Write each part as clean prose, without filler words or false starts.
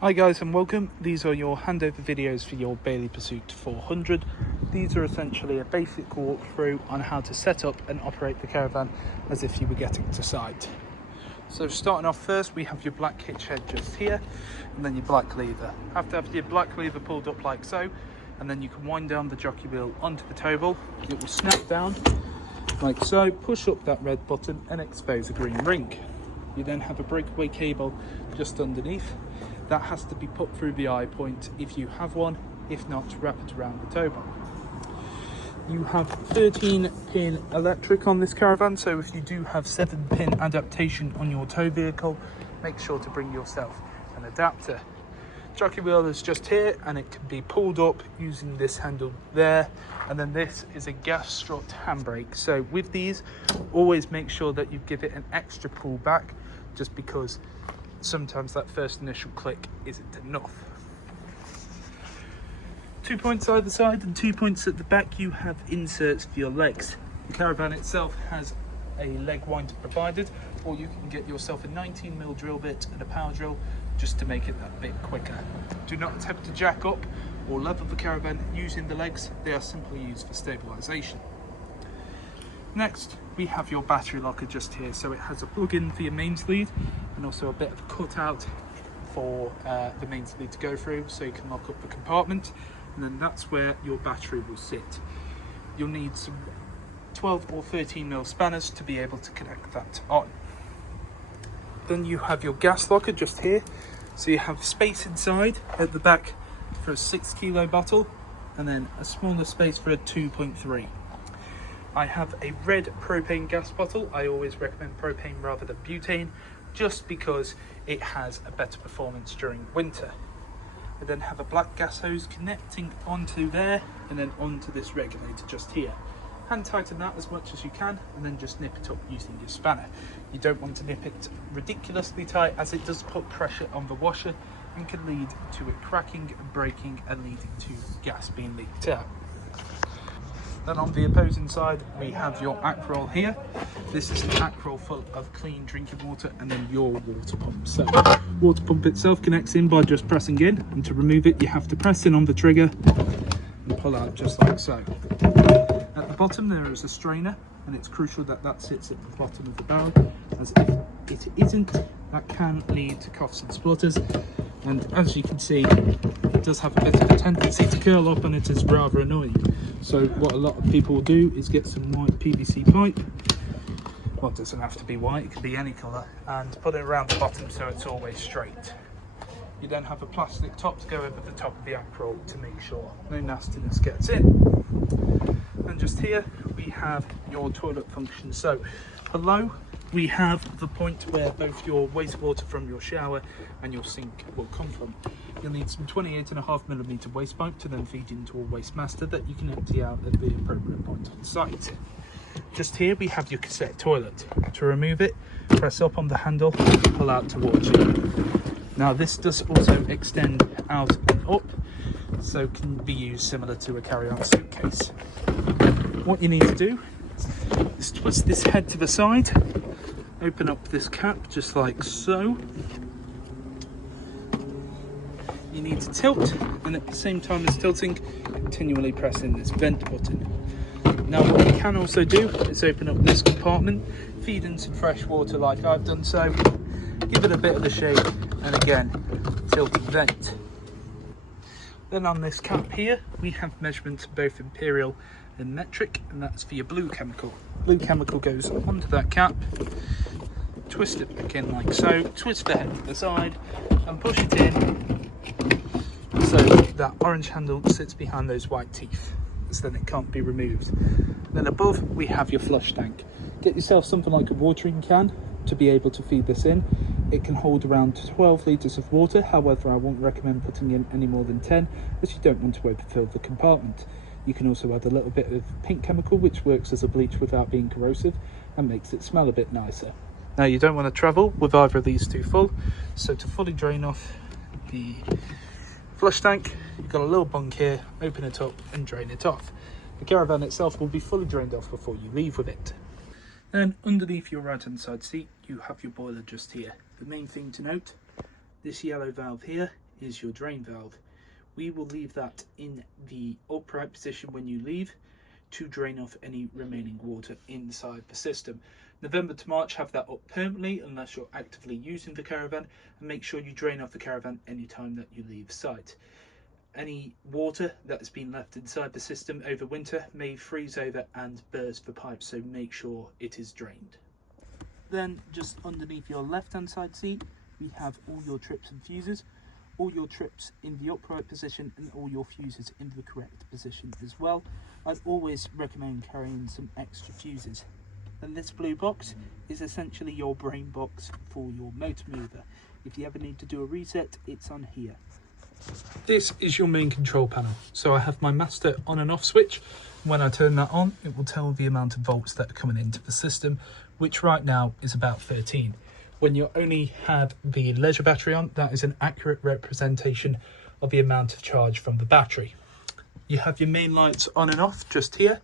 Hi guys and welcome. These are your handover videos for your Bailey Pursuit 400. These are essentially a basic walkthrough on how to set up and operate the caravan as if you were getting to site. So starting off first, we have your black hitch head just here, and then your black lever. Have to have your black lever pulled up like so, and then you can wind down the jockey wheel onto the tow ball. It will snap down like so, push up that red button and expose a green ring. You then have a breakaway cable just underneath. That has to be put through the eye point if you have one, if not, wrap it around the tow bar. You have 13-pin electric on this caravan, so if you do have 7-pin adaptation on your tow vehicle, make sure to bring yourself an adapter. Jockey wheel is just here and it can be pulled up using this handle there, and then this is a gas strut handbrake. So with these, always make sure that you give it an extra pull back, just because sometimes that first initial click isn't enough. 2 points either side and 2 points at the back, you have inserts for your legs. The caravan itself has a leg winder provided, or you can get yourself a 19mm drill bit and a power drill just to make it that bit quicker. Do not attempt to jack up or level the caravan using the legs, they are simply used for stabilisation. Next, we have your battery locker just here. So it has a plug-in for your mains lead and also a bit of a cutout for the mains lead to go through, so you can lock up the compartment, and then that's where your battery will sit. You'll need some 12 or 13mm spanners to be able to connect that on. Then you have your gas locker just here. So you have space inside at the back for a 6 kilo bottle, and then a smaller space for a 2.3. I have a red propane gas bottle. I always recommend propane rather than butane, just because it has a better performance during winter. I then have a black gas hose connecting onto there and then onto this regulator just here. Hand tighten that as much as you can and then just nip it up using your spanner. You don't want to nip it ridiculously tight, as it does put pressure on the washer and can lead to it cracking and breaking and leading to gas being leaked out. Then on the opposing side, we have your Aquaroll here. This is an Aquaroll full of clean drinking water, and then your water pump. So water pump itself connects in by just pressing in, and to remove it you have to press in on the trigger and pull out just like so. At the bottom there is a strainer, and it's crucial that that sits at the bottom of the barrel, as if it isn't, that can lead to coughs and splutters. And as you can see, it does have a bit of a tendency to curl up, and it is rather annoying. So what a lot of people will do is get some white PVC pipe. Well, it doesn't have to be white, it can be any colour, and put it around the bottom so it's always straight. You then have a plastic top to go over the top of the Aquaroll to make sure no nastiness gets in. And just here we have your toilet function. So below we have the point where both your wastewater from your shower and your sink will come from. You'll need some 28.5mm waste pipe to then feed into a waste master that you can empty out at the appropriate point on site. Just here we have your cassette toilet. To remove it, press up on the handle, pull out towards you. Now this does also extend out and up, so can be used similar to a carry-on suitcase. What you need to do is twist this head to the side, open up this cap just like so. You need to tilt, and at the same time as tilting, continually press in this vent button. Now what you can also do is open up this compartment, feed in some fresh water like I've done so, give it a bit of a shake, and again, tilt and vent. Then on this cap here, we have measurements both imperial and metric, and that's for your blue chemical. Blue chemical goes onto that cap, twist it back in like so, twist the head to the side, and push it in, so that orange handle sits behind those white teeth, so then it can't be removed. Then above we have your flush tank. Get yourself something like a watering can to be able to feed this in. It can hold around 12 litres of water, however I won't recommend putting in any more than 10, as you don't want to overfill the compartment. You can also add a little bit of pink chemical, which works as a bleach without being corrosive and makes it smell a bit nicer. Now you don't want to travel with either of these two full, so to fully drain off the flush tank, you've got a little bung here, open it up and drain it off. The caravan itself will be fully drained off before you leave with it. Then underneath your right hand side seat you have your boiler just here. The main thing to note, this yellow valve here is your drain valve. We will leave that in the upright position when you leave to drain off any remaining water inside the system. November to March, have that up permanently unless you're actively using the caravan, and make sure you drain off the caravan anytime that you leave site. Any water that has been left inside the system over winter may freeze over and burst the pipe, so make sure it is drained. Then just underneath your left hand side seat, we have all your trips and fuses, all your trips in the upright position and all your fuses in the correct position as well. I'd always recommend carrying some extra fuses. And this blue box is essentially your brain box for your motor mover. If you ever need to do a reset, it's on here. This is your main control panel. So I have my master on and off switch. When I turn that on, it will tell the amount of volts that are coming into the system, which right now is about 13. When you only have the leisure battery on, that is an accurate representation of the amount of charge from the battery. You have your main lights on and off just here.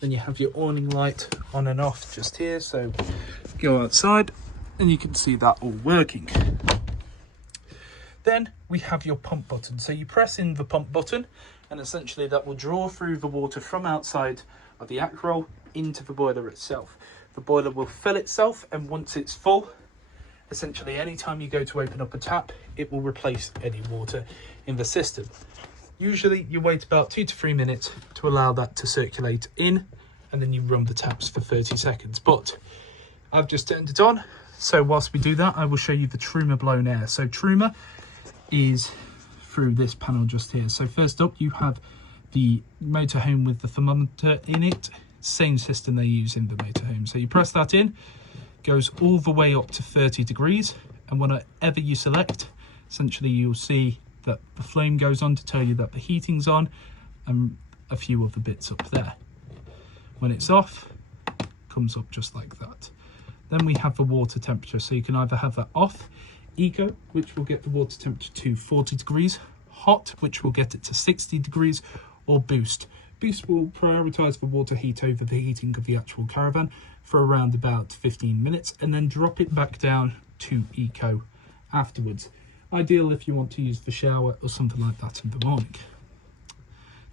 Then you have your awning light on and off just here. So go outside and you can see that all working. Then we have your pump button. So you press in the pump button and essentially that will draw through the water from outside of the Acroll into the boiler itself. The boiler will fill itself, and once it's full, essentially anytime you go to open up a tap, it will replace any water in the system. Usually you wait about 2 to 3 minutes to allow that to circulate in, and then you run the taps for 30 seconds. But I've just turned it on, so whilst we do that, I will show you the Truma blown air. So Truma is through this panel just here. So first up, you have the motorhome with the thermometer in it, same system they use in the motorhome. So you press that in, goes all the way up to 30 degrees, and whenever you select, essentially you'll see that the flame goes on to tell you that the heating's on, and a few other bits up there. When it's off, comes up just like that. Then we have the water temperature, so you can either have that off, eco, which will get the water temperature to 40 degrees, hot, which will get it to 60 degrees, or boost. Boost will prioritise the water heat over the heating of the actual caravan for around about 15 minutes, and then drop it back down to eco afterwards. Ideal if you want to use the shower or something like that in the morning.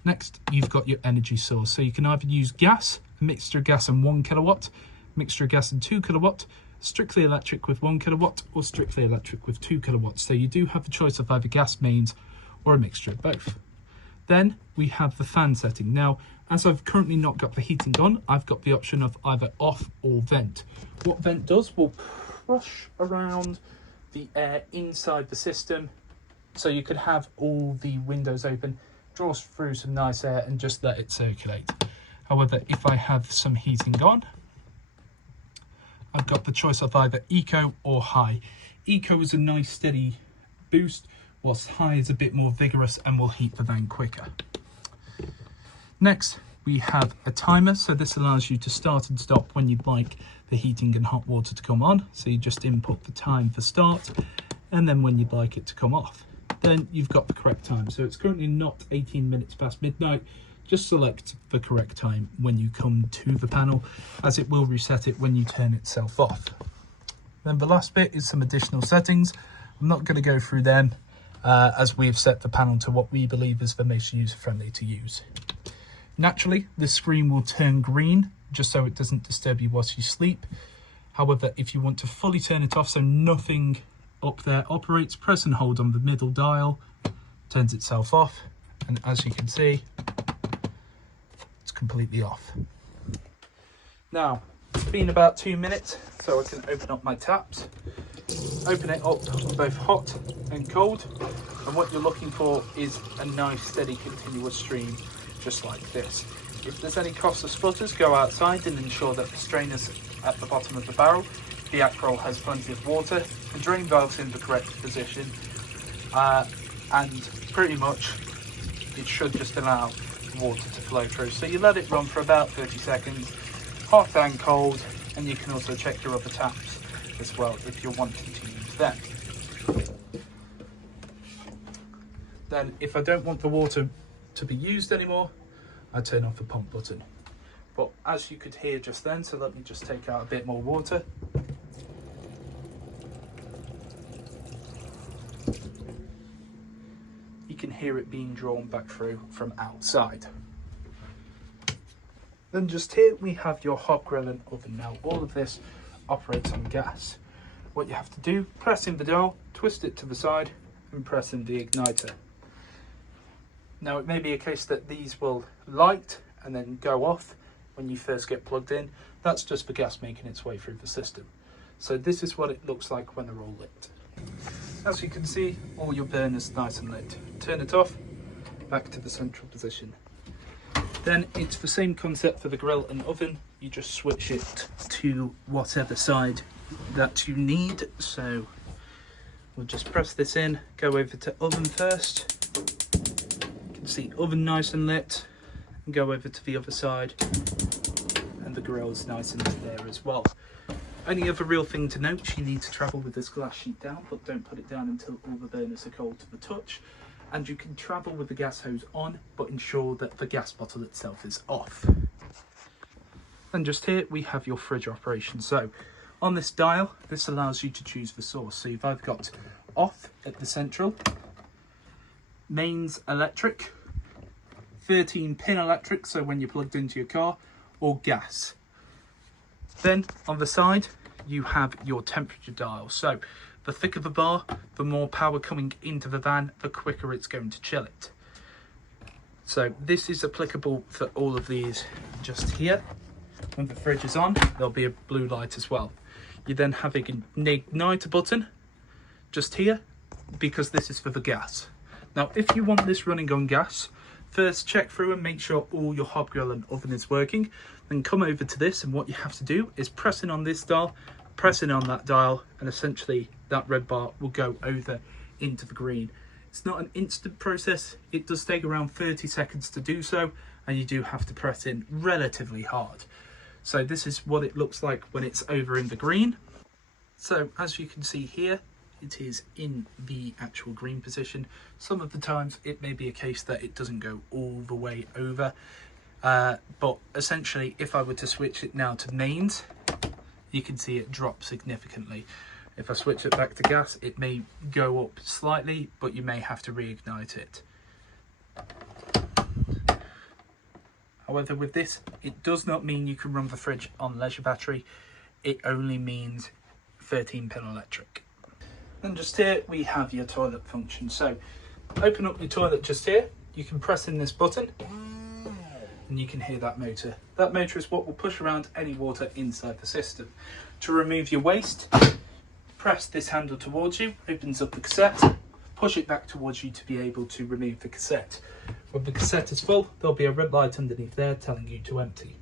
Next, you've got your energy source. So you can either use gas, a mixture of gas and 1 kilowatt, mixture of gas and 2 kilowatt, strictly electric with 1 kilowatt, or strictly electric with 2 kilowatts. So you do have a choice of either gas mains or a mixture of both. Then we have the fan setting. Now, as I've currently not got the heating on, I've got the option of either off or vent. What vent does will push around the air inside the system, so you could have all the windows open, draws through some nice air and just let it circulate. However, if I have some heating on, I've got the choice of either eco or high. Eco is a nice steady boost, whilst high is a bit more vigorous and will heat the van quicker. Next, we have a timer, so this allows you to start and stop when you'd like the heating and hot water to come on. So you just input the time for start and then when you'd like it to come off. Then you've got the correct time. So it's currently not 18 minutes past midnight. Just select the correct time when you come to the panel, as it will reset it when you turn itself off. Then the last bit is some additional settings. I'm not going to go through them as we've set the panel to what we believe is the most user friendly to use. Naturally, the screen will turn green just so it doesn't disturb you whilst you sleep. However, if you want to fully turn it off so nothing up there operates, press and hold on the middle dial, turns itself off, and as you can see, it's completely off. Now, it's been about 2 minutes, so I can open up my taps, open it up both hot and cold, and what you're looking for is a nice steady continuous stream just like this. If there's any coughs or sputters, go outside and ensure that the strainers at the bottom of the barrel, the Acroll has plenty of water, the drain valve's in the correct position, and pretty much it should just allow water to flow through. So you let it run for about 30 seconds, hot and cold, and you can also check your other taps as well if you're wanting to use them. Then if I don't want the water to be used anymore, I turn off the pump button. But as you could hear just then, so let me just take out a bit more water. can hear it being drawn back through from outside. Then just here we have your hob grill and oven. Now all of this operates on gas. What you have to do, press in the dial, twist it to the side and press in the igniter. Now it may be a case that these will light and then go off when you first get plugged in. That's just the gas making its way through the system. So this is what it looks like when they're all lit. As you can see, all your burners nice and lit. Turn it off, back to the central position. Then it's the same concept for the grill and oven. You just switch it to whatever side that you need. So we'll just press this in, go over to oven first. You can see oven nice and lit, and go over to the other side, and the grill is nice and lit there as well. Only other real thing to note, you need to travel with this glass sheet down, but don't put it down until all the burners are cold to the touch. And you can travel with the gas hose on, but ensure that the gas bottle itself is off. And just here we have your fridge operation. So on this dial, this allows you to choose the source. So you've either got off at the central, mains electric, 13-pin electric, so when you're plugged into your car, or gas. Then on the side, you have your temperature dial. So the thicker the bar, the more power coming into the van, the quicker it's going to chill it. So this is applicable for all of these just here. When the fridge is on, there'll be a blue light as well. You then have an igniter button just here, because this is for the gas. Now, if you want this running on gas, first check through and make sure all your hob grill and oven is working. Then come over to this, and what you have to do is press in on this dial, press in on that dial, and essentially that red bar will go over into the green. It's not an instant process. It does take around 30 seconds to do so, and you do have to press in relatively hard. So this is what it looks like when it's over in the green. So as you can see here, it is in the actual green position. Some of the times it may be a case that it doesn't go all the way over, but essentially if I were to switch it now to mains, you can see it drop significantly. If I switch it back to gas, it may go up slightly, but you may have to reignite it. However, with this, it does not mean you can run the fridge on leisure battery. It only means 13-pin electric. And just here we have your toilet function. So open up your toilet just here. You can press in this button and you can hear that motor. That motor is what will push around any water inside the system. To remove your waste, press this handle towards you, opens up the cassette, push it back towards you to be able to remove the cassette. When the cassette is full, there'll be a red light underneath there telling you to empty.